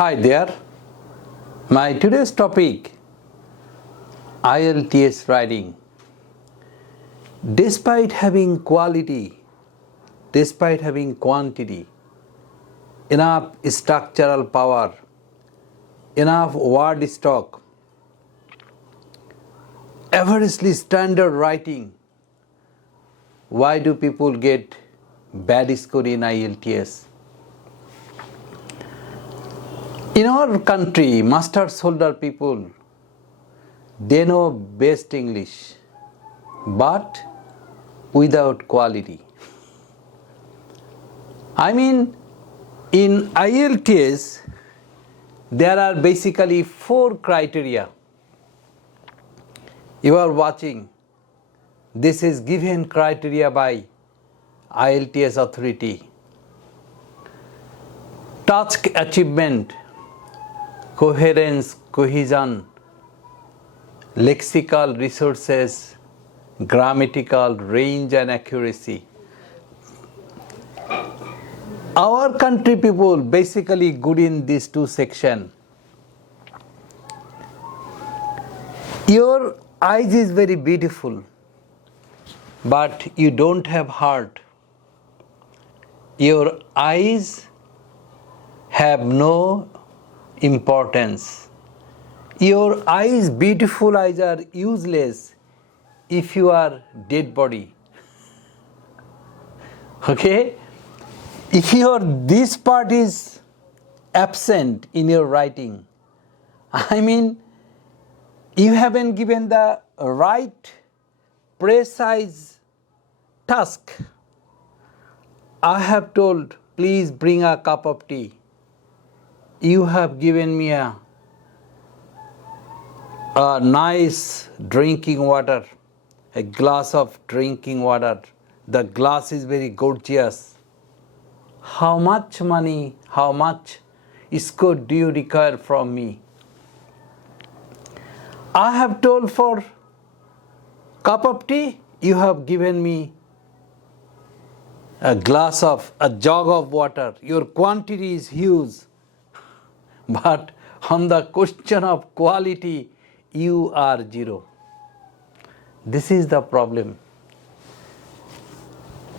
Hi there. My today's topic, Ielts writing. Despite having quality, despite having quantity, enough structural power, enough word stock, averagely standard writing, why do people get bad score in Ielts? In our country, master's holder people, they know best English, but without quality. I mean, in Ielts, there are basically 4 criteria. You are watching. This is given criteria by Ielts authority. Task achievement, coherence, cohesion, lexical resources, grammatical range and accuracy. Our country people basically good in these 2 sections. Your eyes is very beautiful, but you don't have heart. Your eyes have no importance. Your eyes, beautiful eyes, are useless if you are dead body. Okay? If this part is absent in your writing, I mean, you haven't given the right, precise task. I have told, please bring a cup of tea. You have given me a nice drinking water, a glass of drinking water. The glass is very gorgeous. How much money, how much score do you require from me? I have told for cup of tea, you have given me a jug of water. Your quantity is huge. But on the question of quality, you are 0. This is the problem.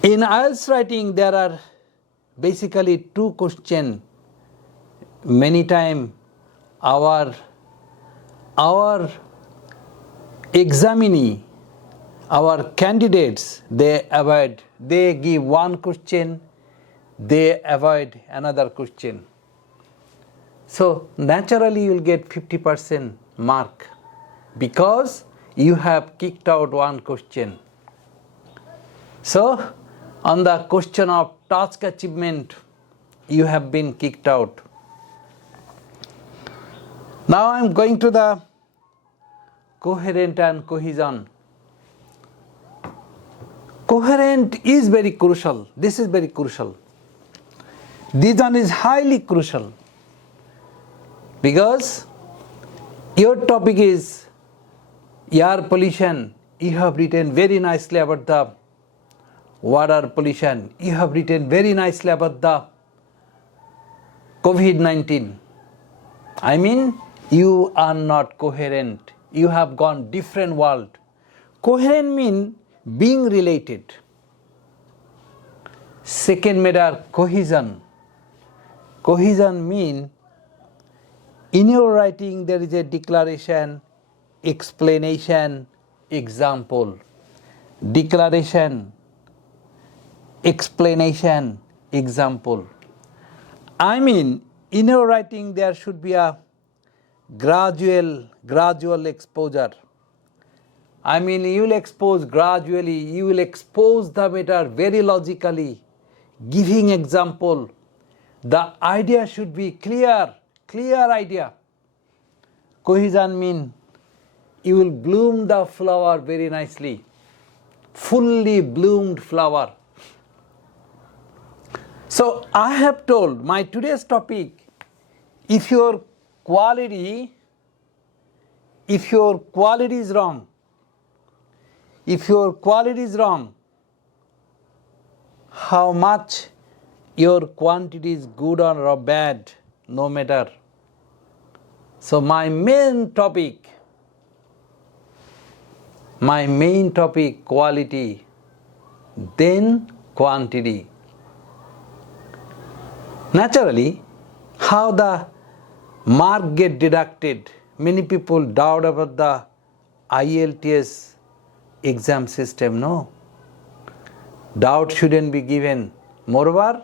In Ielts writing, there are basically 2 questions. Many times our examinee, our candidates, they avoid. They give one question, they avoid another question. So naturally you will get 50% mark because you have kicked out one question. So on the question of task achievement, you have been kicked out. Now I am going to the coherent and cohesion. Coherent is very crucial. This is very crucial. This one is highly crucial. Because your topic is air pollution, you have written very nicely about the water pollution, you have written very nicely about the COVID-19. I mean, you are not coherent. You have gone different world. Coherent means being related. Second matter, cohesion. Cohesion means in your writing, there is a declaration, explanation, example. Declaration, explanation, example. I mean, in your writing, there should be a gradual exposure. I mean, you will expose gradually, you will expose the matter very logically, giving example. The idea should be clear idea. Cohesion means you will bloom the flower very nicely, fully bloomed flower. So I have told my today's topic, if your quality is wrong, how much your quantity is good or bad, no matter. So my main topic, quality, then quantity. Naturally, how the mark get deducted? Many people doubt about the Ielts exam system. No, doubt shouldn't be given. Moreover,